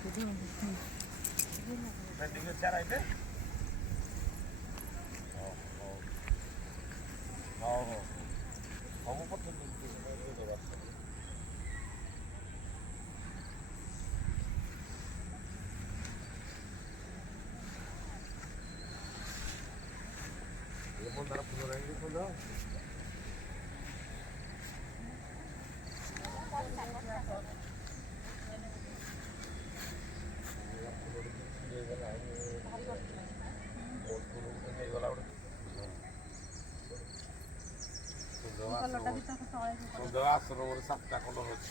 ଟିକେ ଚାରାଇଲେ ହଉ ହଉ ସବୁ ପଠେଇ ମନ୍ଦାର ଫୁଲ ରହିକି ଫୁଲ ଆଶ୍ରମରେ 7ଟା କଲର ଅଛି।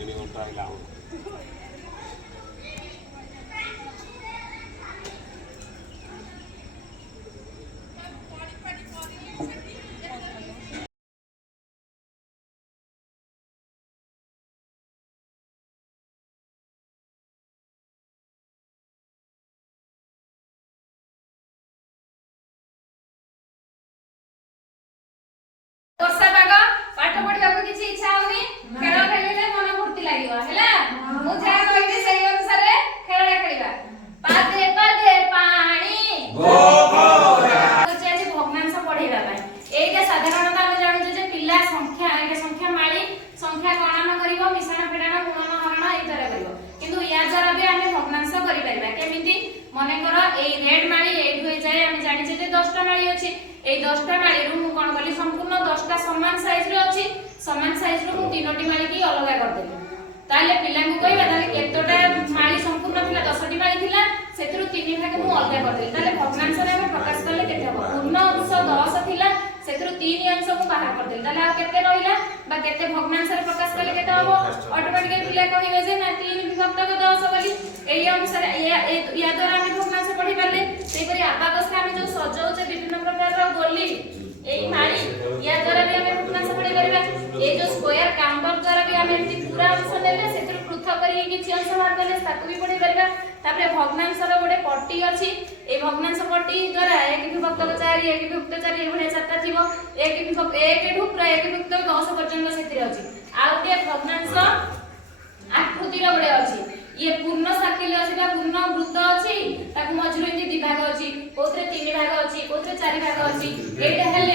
Ini untuk hilang. ବର୍ଷା ପାଗ ପାଠ ପଢିବାକୁ କିଛି ଇଚ୍ଛା ହଉନି ଖେଳ ଖେଳିଲେ ମନ ଫୁର୍ତ୍ତି ଲାଗିବ ହେଲା ମୁଁ ଯାହା କହିବି ସେଇ ଅନୁସାରେ ଖେଳଟା ଖେଳିବା ପାଦେ ପାଦେ ପାଣି ଆଜି ଭଗ୍ନାଂଶ ପଢେଇବା ପାଇଁ ଏଇଟା ସାଧାରଣତଃ ଆମେ ଜାଣୁଛୁ ଯେ ପିଲା ସଂଖ୍ୟା ଏଇଟା ସଂଖ୍ୟା ମାଳି ସଂଖ୍ୟା ଗଣନ କରିବ ମିଶ୍ରଣ ଫେଡ଼ାଣ ଗୁଣନ ହରଣ ଏଇ ଦ୍ୱାରା କରିବ କିନ୍ତୁ ୟା ଦ୍ୱାରା ବି ଆମେ ଭଗ୍ନାଂଶ କରିପାରିବା କେମିତି ମନେକର ଏଇ ରେଡ୍ ମାଳି ଏଇଠୁ ଯାଏ ଆମେ ଜାଣିଛେ ଯେ 10ଟା ମାଳି ଅଛି এই 10টা মাଳିରୁ ମୁଁ କ'ଣ କଲି ସମ୍ପୂର୍ଣ୍ଣ 10ଟା ସମାନ ସାଇଜରେ ଅଛି ସମାନ ସାଇଜରୁ ମୁଁ 3ଟି ମାଳିକି ଅଲଗା କରିଦେଲି ତାହେଲେ ପିଲାଙ୍କୁ କହିବା ତାହେଲେ କେତେଟା ମାଳି ସମ୍ପୂର୍ଣ୍ଣ ଥିଲା 10ଟି ମାଳି ଥିଲା ସେଥିରୁ 3 ଭାଗ ମୁଁ ଅଲଗା କରିଦେଲି ତାହେଲେ ଭଗ୍ନାଂଶରେ ଆମେ ପ୍ରକାଶ କଲେ କେତେ ହେବ ପୂର୍ଣ୍ଣ ଅଂଶ 10 ଥିଲା ସେଥିରୁ 3 ଅଂଶ ମୁଁ ବାହାର କରିଦେଲି ତାହେଲେ ଆଉ କେତେ ରହିଲା ବା କେତେ ଭଗ୍ନାଂଶରେ ପ୍ରକାଶ କଲେ କେତେ ହେବ ଅଟୋମେଟିକାଲି ପିଲା କହିବେ ଯେ ନା 3 ବିଭକ୍ତ 10 ବୋଲି এই অনুসারে ইয়া দ্বারা আমি ভগ্নাংশ পড়ি পারলে সেইপরি আবাকসে আমি যে সজাউছে বিভিন্ন প্রকারর গোলি এই মাড়ি ইয়া দ্বারা भी আমি ভগ্নাংশ পড়ি পারিবা এই যে স্কয়ার কাউন্টার দ্বারা भी আমি এমতি পুরা অংশ নেলে সেতর পৃথক করি কিছু অংশ বাদ দেলে তাকে भी পড়ি পারিবা তারপরে ভগ্নাংশর গোটে পট্টি আছে এই ভগ্নাংশ পট্টি দ্বারা এক বিভক্ত 4 এক বিভক্ত 4 এভଳି চারটা থিব এক বিভক্ত 1 ঠু প্রায় এক বিভক্ত 10 পর্যন্ত সেতিরে আছে আর গোটে ভগ্নাংশ আকৃতির গোটে আছে ये पूर्ण सर्किल अछि बा पूर्ण वृत्त अछि ताकु मझिरो इति 2 भाग अछि कोथरे 3 भाग अछि कोथरे 4 भाग अछि एटा हेले